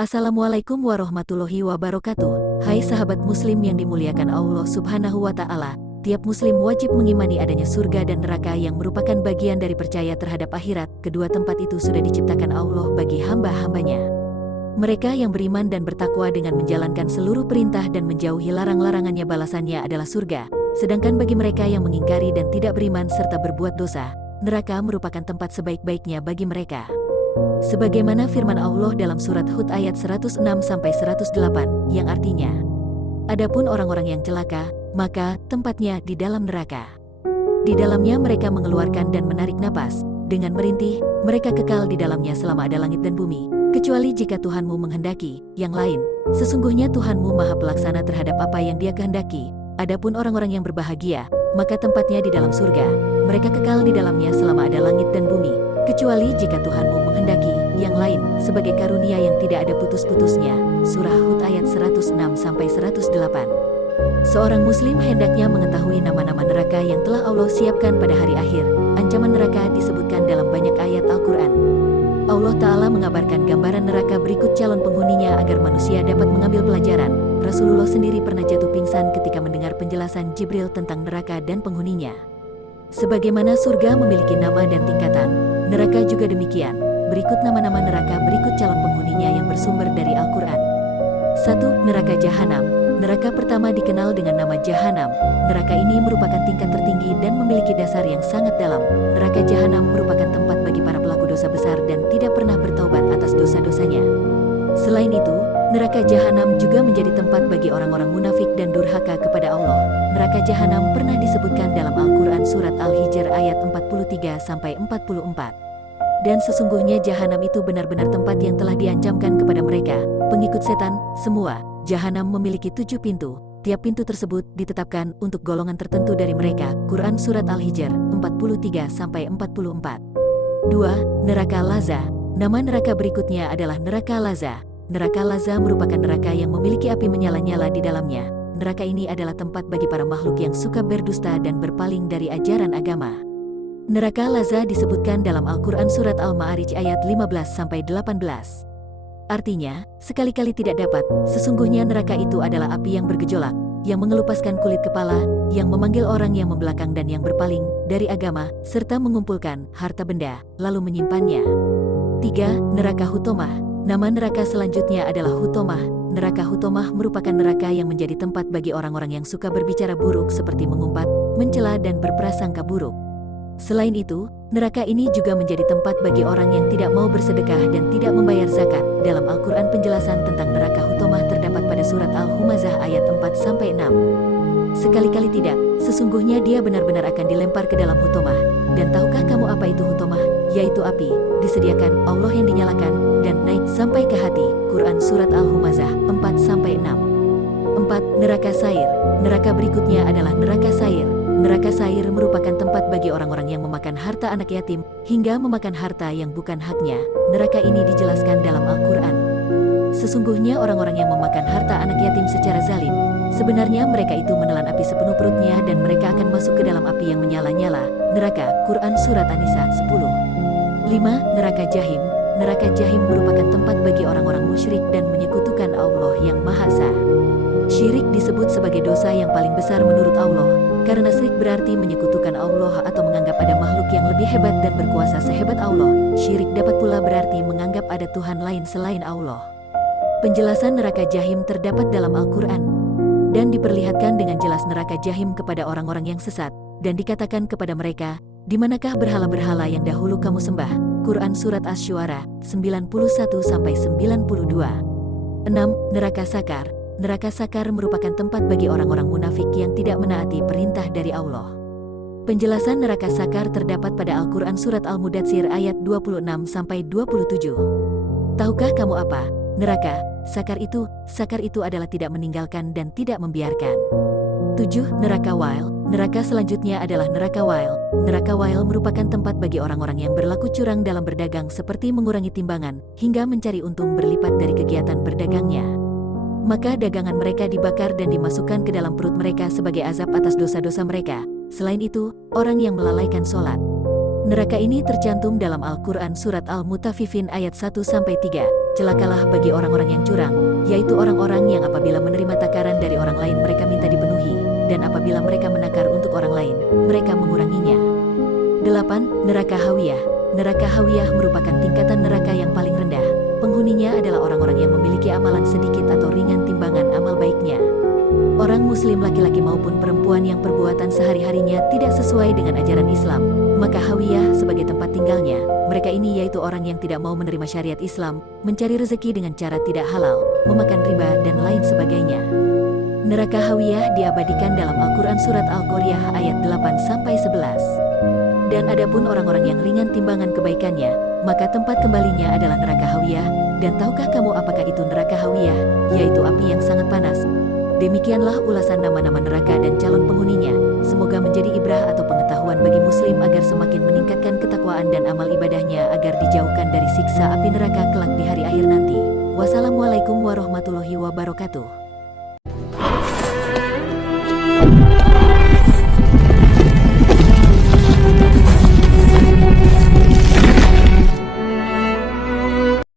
Assalamualaikum warahmatullahi wabarakatuh. Hai sahabat muslim yang dimuliakan Allah subhanahu wa ta'ala. Tiap muslim wajib mengimani adanya surga dan neraka yang merupakan bagian dari percaya terhadap akhirat. Kedua tempat itu sudah diciptakan Allah bagi hamba-hambanya. Mereka yang beriman dan bertakwa dengan menjalankan seluruh perintah dan menjauhi larang-larangannya balasannya adalah surga. Sedangkan bagi mereka yang mengingkari dan tidak beriman serta berbuat dosa, neraka merupakan tempat sebaik-baiknya bagi mereka. Sebagaimana firman Allah dalam surat Hud ayat 106-108, yang artinya, adapun orang-orang yang celaka, maka tempatnya di dalam neraka. Di dalamnya mereka mengeluarkan dan menarik napas, dengan merintih, mereka kekal di dalamnya selama ada langit dan bumi, kecuali jika Tuhanmu menghendaki, yang lain, sesungguhnya Tuhanmu maha pelaksana terhadap apa yang Dia kehendaki. Adapun orang-orang yang berbahagia, maka tempatnya di dalam surga, mereka kekal di dalamnya selama ada langit dan bumi, kecuali jika Tuhanmu menghendaki, yang lain, sebagai karunia yang tidak ada putus-putusnya. Surah Hud ayat 106-108. Seorang muslim hendaknya mengetahui nama-nama neraka yang telah Allah siapkan pada hari akhir. Ancaman neraka disebutkan dalam banyak ayat Al-Quran. Allah Ta'ala mengabarkan gambaran neraka berikut calon penghuninya agar manusia dapat mengambil pelajaran. Rasulullah sendiri pernah jatuh pingsan ketika mendengar penjelasan Jibril tentang neraka dan penghuninya. Sebagaimana surga memiliki nama dan tingkatan, neraka juga demikian. Berikut nama-nama neraka berikut calon penghuninya yang bersumber dari Al-Quran. 1. Neraka Jahanam. Neraka pertama dikenal dengan nama Jahanam. Neraka ini merupakan tingkat tertinggi dan memiliki dasar yang sangat dalam. Neraka Jahanam merupakan tempat bagi para pelaku dosa besar dan tidak pernah bertaubat atas dosa-dosanya. Selain itu, neraka Jahanam juga menjadi tempat bagi orang-orang munafik dan durhaka kepada Allah. Neraka Jahanam pernah disebutkan dalam Al-Quran surat Al-Hijr ayat 43-44. Dan sesungguhnya Jahanam itu benar-benar tempat yang telah diancamkan kepada mereka, pengikut setan, semua. Jahanam memiliki 7 pintu. Tiap pintu tersebut ditetapkan untuk golongan tertentu dari mereka. Quran Surat Al-Hijr 43-44. 2. Neraka Laza. Nama neraka berikutnya adalah neraka Laza. Neraka Laza merupakan neraka yang memiliki api menyala-nyala di dalamnya. Neraka ini adalah tempat bagi para makhluk yang suka berdusta dan berpaling dari ajaran agama. Neraka Laza disebutkan dalam Al-Quran Surat Al-Ma'arij ayat 15-18. Artinya, sekali-kali tidak dapat, sesungguhnya neraka itu adalah api yang bergejolak, yang mengelupaskan kulit kepala, yang memanggil orang yang membelakang dan yang berpaling dari agama, serta mengumpulkan harta benda, lalu menyimpannya. 3. Neraka Hutomah. Nama neraka selanjutnya adalah Hutomah. Neraka Hutomah merupakan neraka yang menjadi tempat bagi orang-orang yang suka berbicara buruk seperti mengumpat, mencela dan berprasangka buruk. Selain itu, neraka ini juga menjadi tempat bagi orang yang tidak mau bersedekah dan tidak membayar zakat. Dalam Al-Quran penjelasan tentang neraka Hutomah terdapat pada surat Al-Humazah ayat 4-6. Sekali-kali tidak, sesungguhnya dia benar-benar akan dilempar ke dalam Hutomah. Dan tahukah kamu apa itu Hutomah? Yaitu api, disediakan Allah yang dinyalakan, dan naik sampai ke hati. Quran Surat Al-Humazah 4-6. 4. Neraka Sair. Neraka berikutnya adalah neraka Sair. Neraka Sair merupakan tempat bagi orang-orang yang memakan harta anak yatim, hingga memakan harta yang bukan haknya. Neraka ini dijelaskan dalam Al-Quran. Sesungguhnya orang-orang yang memakan harta anak yatim secara zalim, sebenarnya mereka itu menelan api sepenuh perutnya dan mereka akan masuk ke dalam api yang menyala-nyala. Neraka, Quran Surat An-Nisa 10. 5. Neraka Jahim. Neraka Jahim merupakan tempat bagi orang-orang musyrik dan menyekutukan Allah yang Maha Esa. Syirik disebut sebagai dosa yang paling besar menurut Allah, karena syirik berarti menyekutukan Allah atau menganggap ada makhluk yang lebih hebat dan berkuasa sehebat Allah. Syirik dapat pula berarti menganggap ada Tuhan lain selain Allah. Penjelasan neraka Jahim terdapat dalam Al-Quran, dan diperlihatkan dengan jelas neraka Jahim kepada orang-orang yang sesat, dan dikatakan kepada mereka, di manakah berhala-berhala yang dahulu kamu sembah? Quran Surat Asy-Syu'ara 91-92. 6. Neraka Sakar. Neraka Sakar merupakan tempat bagi orang-orang munafik yang tidak menaati perintah dari Allah. Penjelasan neraka Sakar terdapat pada Al-Quran Surat Al-Mudatsir ayat 26-27. Tahukah kamu apa? Neraka Sakar itu adalah tidak meninggalkan dan tidak membiarkan. 7. Neraka Wail. Neraka selanjutnya adalah neraka Wail. Neraka Wail merupakan tempat bagi orang-orang yang berlaku curang dalam berdagang seperti mengurangi timbangan, hingga mencari untung berlipat dari kegiatan berdagangnya. Maka dagangan mereka dibakar dan dimasukkan ke dalam perut mereka sebagai azab atas dosa-dosa mereka. Selain itu, orang yang melalaikan sholat, Neraka ini tercantum dalam Al-Quran Surat Al-Mutaffifin ayat 1-3. Celakalah bagi orang-orang yang curang, yaitu orang-orang yang apabila menerima takaran dari orang lain mereka minta dipenuhi, dan apabila mereka menakar untuk orang lain, mereka menguranginya. 8. Neraka Hawiyah. Neraka Hawiyah merupakan tingkatan neraka yang paling rendah. Penghuninya adalah orang-orang yang memiliki amalan sedikit atau ringan timbangan amal baiknya. Orang muslim laki-laki maupun perempuan yang perbuatan sehari-harinya tidak sesuai dengan ajaran Islam, maka Hawiyah sebagai tempat tinggalnya. Mereka ini yaitu orang yang tidak mau menerima syariat Islam, mencari rezeki dengan cara tidak halal, memakan riba dan lain sebagainya. Neraka Hawiyah diabadikan dalam Al-Quran Surat Al-Qaryah ayat 8-11. Dan adapun orang-orang yang ringan timbangan kebaikannya, maka tempat kembalinya adalah neraka Hawiyah. Dan tahukah kamu apakah itu neraka Hawiyah? Yaitu api yang sangat panas. Demikianlah ulasan nama-nama neraka dan calon penghuninya. Semoga menjadi ibrah atau pengetahuan bagi muslim agar semakin meningkatkan ketakwaan dan amal ibadahnya agar dijauhkan dari siksa api neraka kelak di hari akhir nanti. Wassalamualaikum warahmatullahi wabarakatuh.